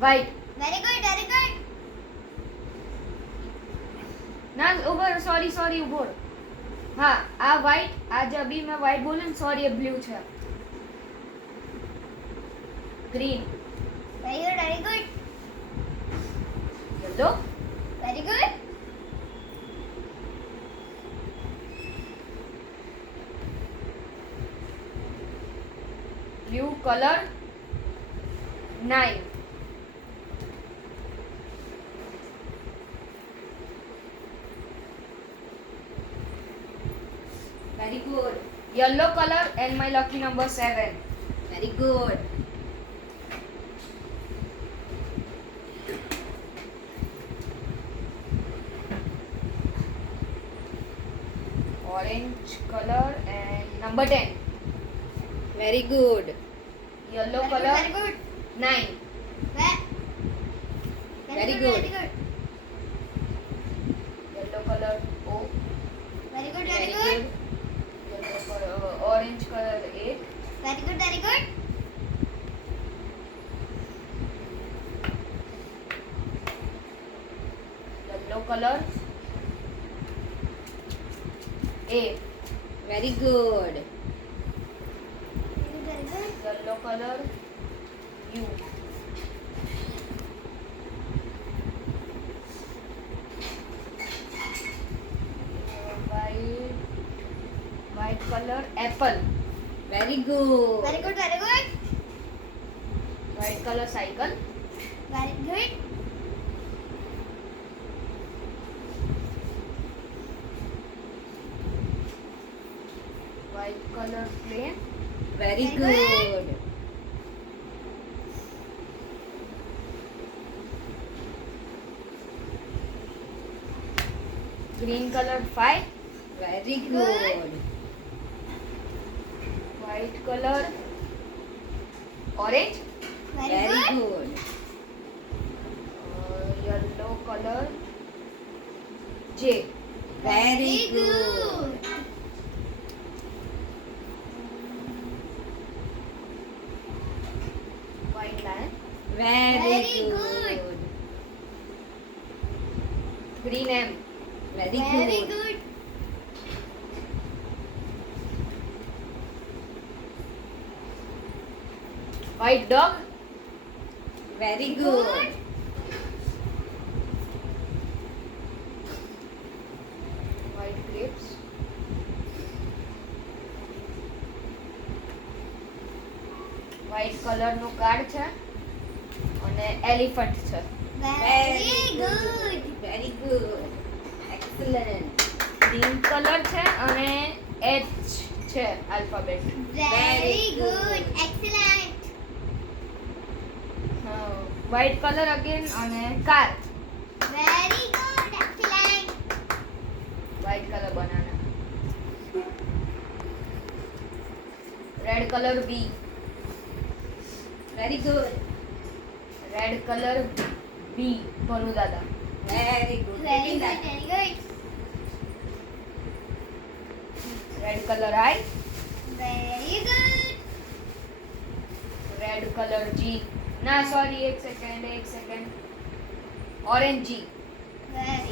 White. Very good, very good. ના ઉભો sorry ઉભો હા આ white આ જે અભી મેં white બોલ્યું ને સોરી એ blue છે green. Very good, very good. yellow. Very good. blue color 9. Very good. yellow color and my lucky number 7. Very good. orange color and number 10. Very good. yellow Very color good, very good. 9. Very good, very good. yellow color O. Very good, very Very good. yellow color, orange color 8. Very good, very good. yellow color A. Very good. Very good. yellow color U. white color apple. Very good. Very good, very good. white color cycle. Very good. white color plane. Very Very good. green color 5. Very Good. good. white color orange. Very Very good. good. Yellow color J. Very good. white lion. Very Very good. good. green M. Very Very good. good. white dog. Very good. white grapes. white color નું card છે અને elephant છે. Very good. Very good. Excellent. Green colour છે અને H છે alphabet. Very good. Excellent. white color again અને car. Very good. Excellent. white color banana. red color B. Very good. red color B Bhanu દાદા. Very good. Very good. Very good. red color I. Very good. red color G. ના sorry એક second orange G. Very